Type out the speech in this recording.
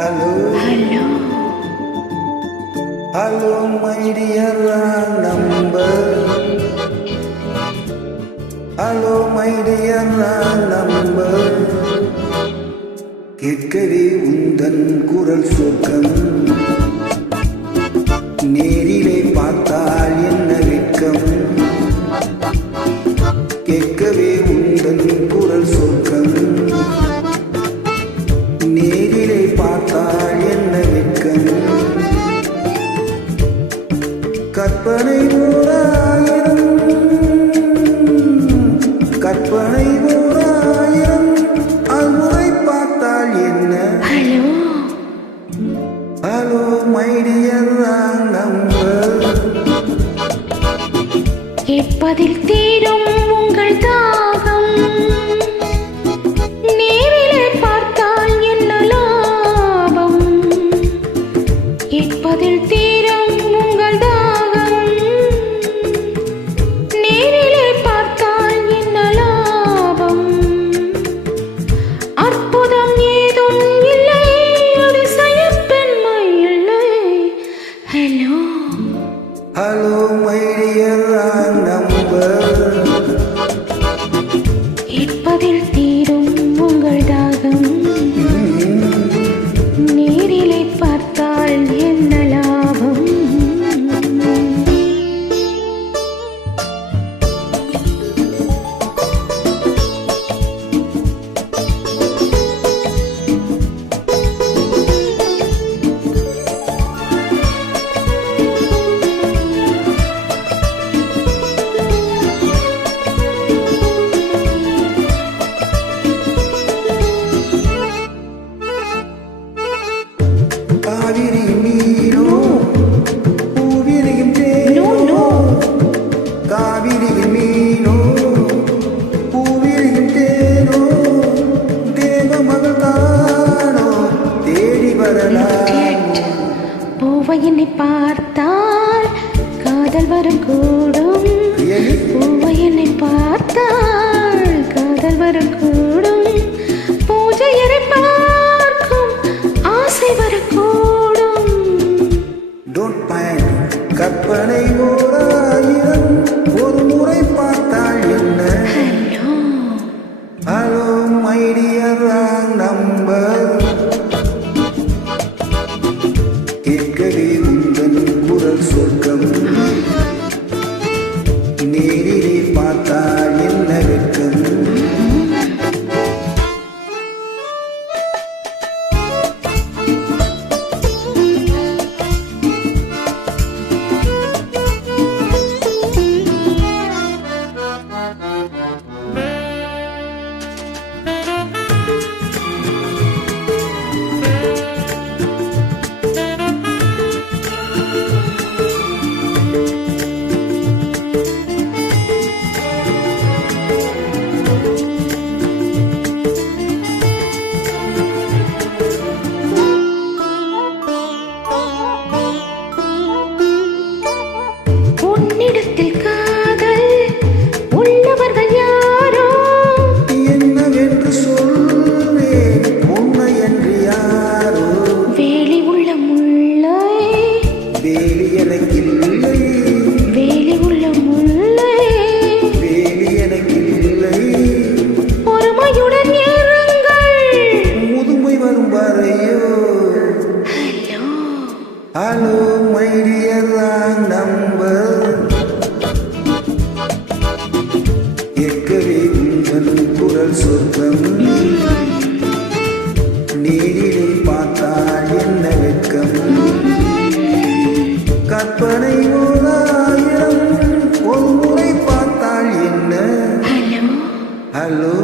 Hello. Hello. Hello, my dear number. Hello, my dear number. கேட்கவே உந்தன் குரல் சொர்க்கம். நேரிலே பார்த்தால் என்ன வெட்கம். கேட்கவே உந்தன் குரல் சொர்க்கம். நேரிலே பார்த்தால் என்ன வெட்கம். கற்பனை ஓராயிரம், கற்பனை ஓராயிரம், அல்முறை பார்த்தால் என்ன. Hello. Hello my dear number. கேட்பதில் தீரும் உங்கள் தாகம். நேரிலே பார்த்தால் என்ன லாபம். கேட்பதில் தீரும் உங்கள் தாகம். நேரிலே பார்த்தால் என்ன லாபம். அற்புதம் ஏதும் இல்லை, அதிசயம் பெண்மை இல்லை. Hello. Hello my dear number. கேட்பதில் தீரும் உங்கள் தாகம். நேரிலே பார்த்தால் என்ன லாபம். காவிரி நீரோ பூவிரியும் தேனோ. காவிரி மீனோ பூவிரியும் தேனோ. தேவ மகள் தானோ தேடி வரலாம். பூவை என்னை பார்த்தால் காதல் வரும் கூடும். பூவை என்னை பார்த்தால் காதல் வரும் கூடும். பூஜையரை பார்க்கும் ஆசை வரக்கூடும். Don't mind. கற்பனை ஓராயிரம், ஒரு முறை பார்த்தால் என்ன. Hello. Hello my dear number. கேட்கவே உந்தன் குரல் சொர்க்கம். நேரிலே பார்த்தால் என்ன வெட்கம். உன்னிடத்தில் காதல் உள்ளவர்கள் யாரோ. என்னவென்று சொல்வேன் உன்னை என்று யாரோ. வேலி உள்ள முல்லை. வேலி எனக்கில்லை. வேலி உள்ள முல்லை. வேலி எனக்கில்லை. பொறுமையுடன் ஏறுங்கள். முதுமை வரும் வரையோ. Hello. Hello my dear number. கேட்கவே உந்தன் குரல் சொர்க்கம். நேரிலே பார்த்தால் என்ன வெட்கம். கற்பனை ஓராயிரம், ஒரு முறை பார்த்தால் என்ன. ஹலோ. ஹலோ.